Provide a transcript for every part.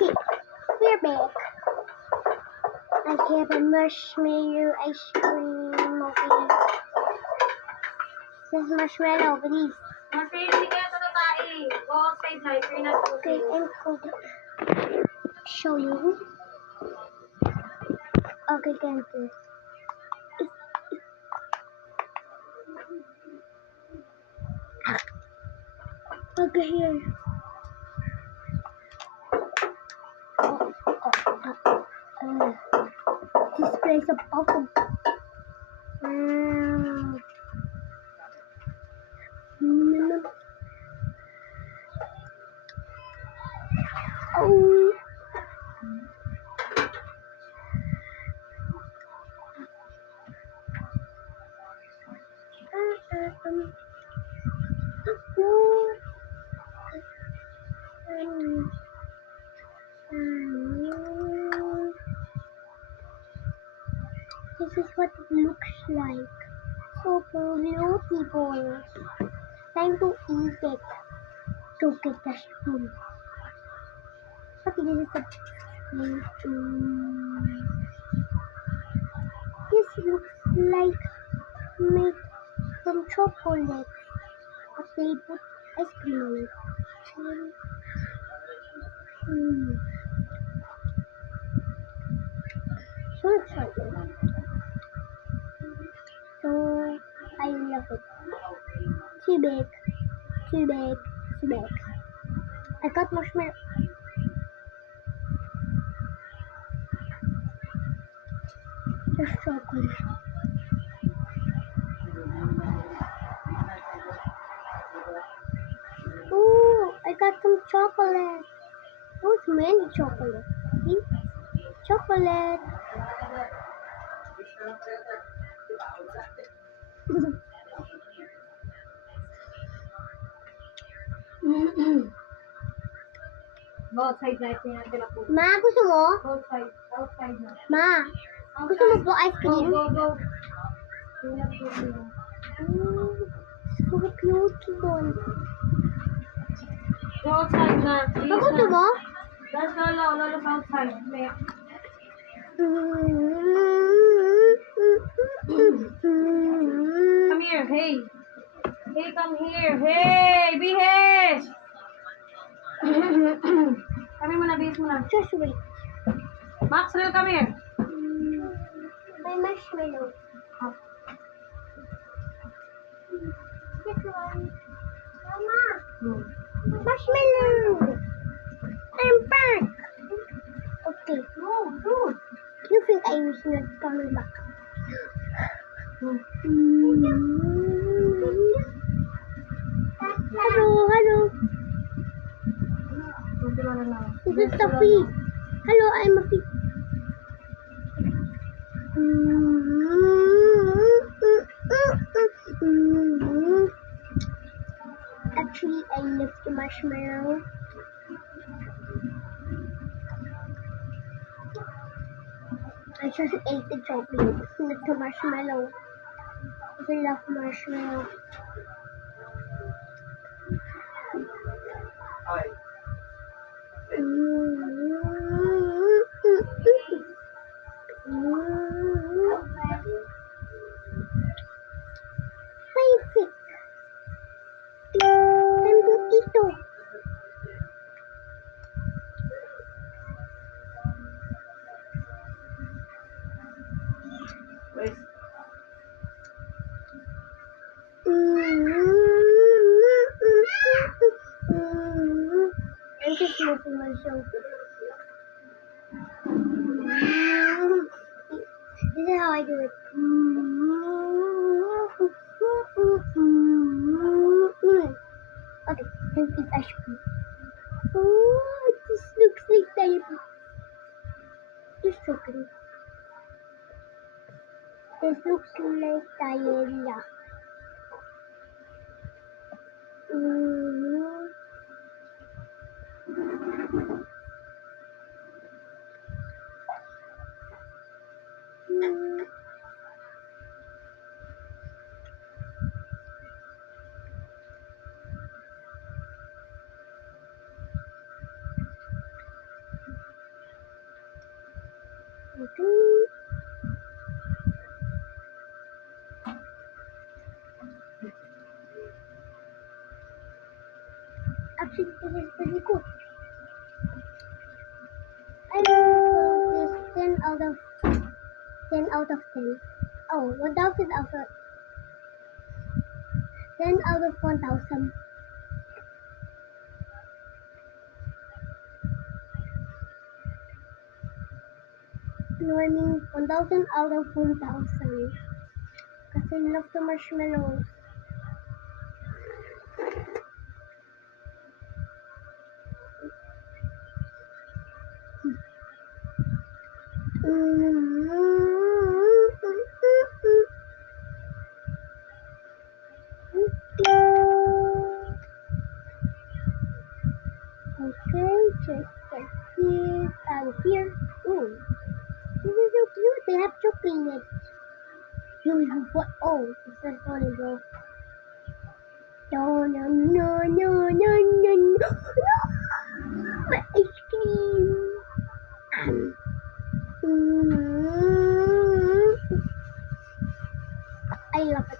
Okay, we're back. I have a marshmallow ice cream. Okay. This is marshmallow, please. Go outside now if you're not Okay, okay. I'm going to show you. Okay, can do. Okay, here. This place is awesome. Mm. Oh. This is what it looks like. So beautiful. Time to eat it. To get the spoon. Okay, this is the This looks like made from chocolate. But they put ice cream on it. So excited. So I love it. Too big. Too big. Too big. I got marshmallow. There's chocolate. Ooh, I got some chocolate. Who's many chocolate? See? Chocolate. Go outside na ito yung pinapos. Ma, gusto mo? Go outside. Outside na. Ma, gusto mo po ice Go, cream? go, go. Tingnan ko sila. So beautiful. Go outside na. Please Ma, gusto na. mo? There's Lolo's outside. May- Come here, hey. Hey, come here. Hey, behave. Come here muna, behave muna. Just wait. Maxwell, come here. My marshmallow. Oh. This one. Mama, Hmm. marshmallow. I'm back. Okay. No, dude. You think I was not coming back? Hmm. Hello, hello. Okay, no, no, no. This is the feet. Hello, I'm a feet. Actually, I love the marshmallow. I just ate the chocolate, not the marshmallow. I love marshmallow. Basic. Time to eat it. Wait. I'm just making myself. This is how I do it. Okay, time to eat ice cream. Oh, this looks like diaper. This chocolate. This looks like diarrhea. Okay. Actually, this is pretty cool. I will this 10 out of 10. Oh, 1000 out of 10 out of 1000. No, I mean 1000 out of 1000. Because I love the marshmallows. Okay, just like this and here. Oh, this is so cute. They have chocolate. You have what? Oh, it's so funny, bro. No, no, no, no, no, no, no, no! My ice cream. I love it.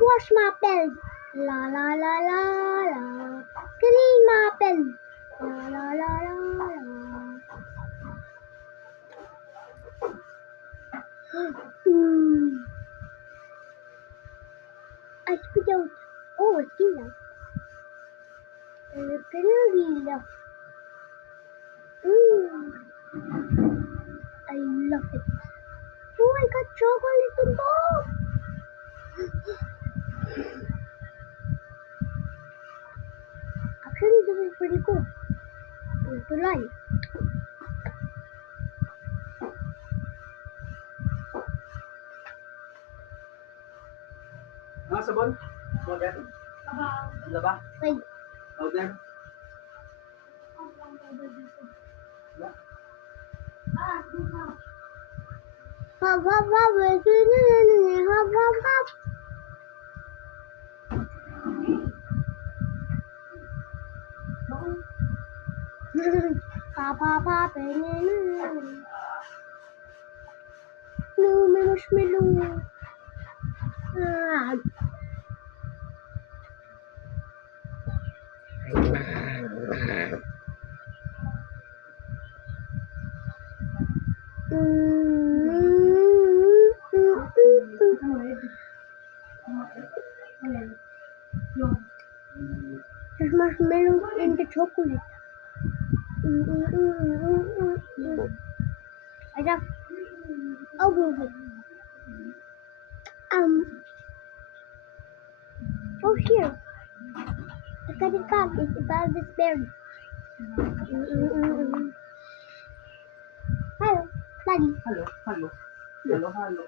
Wash my belt. La la la la la. Clean my belt. La la la la la. I spit out. Oh, it's Gila. Gila. I love it. Oh, I got chocolate in both. Actually, this is pretty cool. Not to lie. Mga sabon? Sabon dito? Laba? Wait. Powder? Hop, hop, hop. Hop, hop, hop. Hop, hop, hop. No, my marshmallow. Ah. There's marshmallow in the chocolate. I just move it. Oh here. I got a cup. It's about this berry. Hello, Daddy. Halo, halo. Halo, halo.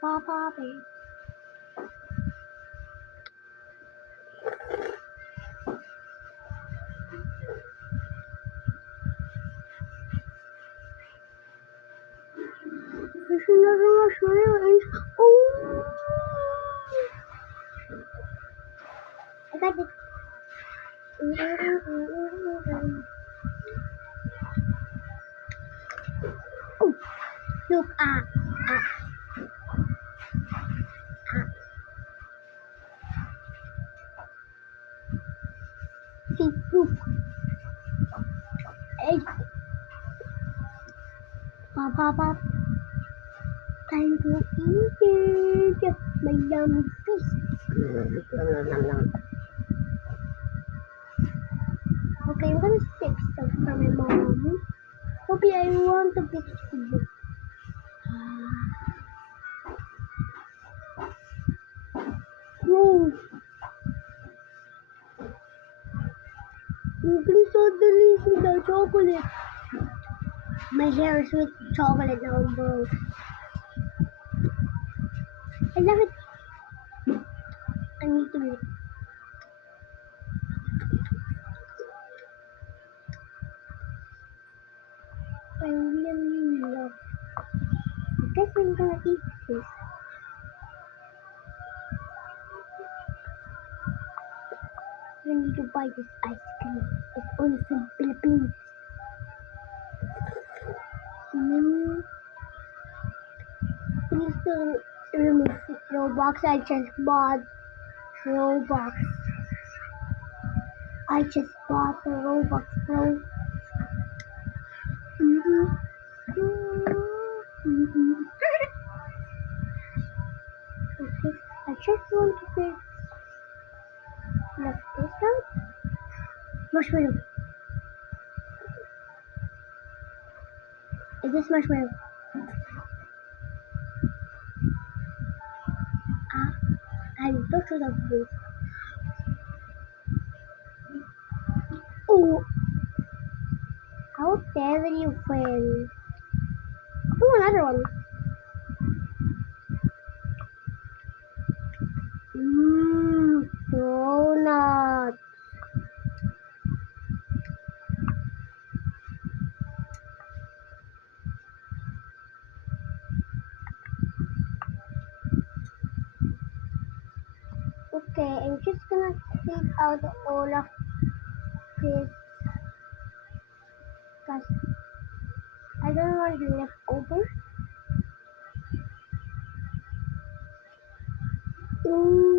Papa, there's another marshmallow and oh, I got it. Oh, look, see, look, hey, Papa, time to eat it, my yummy feast. Okay, I'm gonna stick stuff for my mom. Okay, I want to pick food. Whoa, you can so delicious the chocolate. My hair is with chocolate now, bro. I love it. I need to eat. I really love I'm gonna eat this. I need to buy this ice cream. It's only from Philippines. Mm. Please don't remove Robux. I just bought Robux. I just bought the Robux, bro. Mm-mm. Mm-mm. Okay, I just want to get left this out. Marshmallow. Is this marshmallow? Ah, I don't know the blue. Oh, how dare you fail? Oh, another one. Donut. Okay, I'm just gonna take out all of this because I don't want the leftover. Ooh.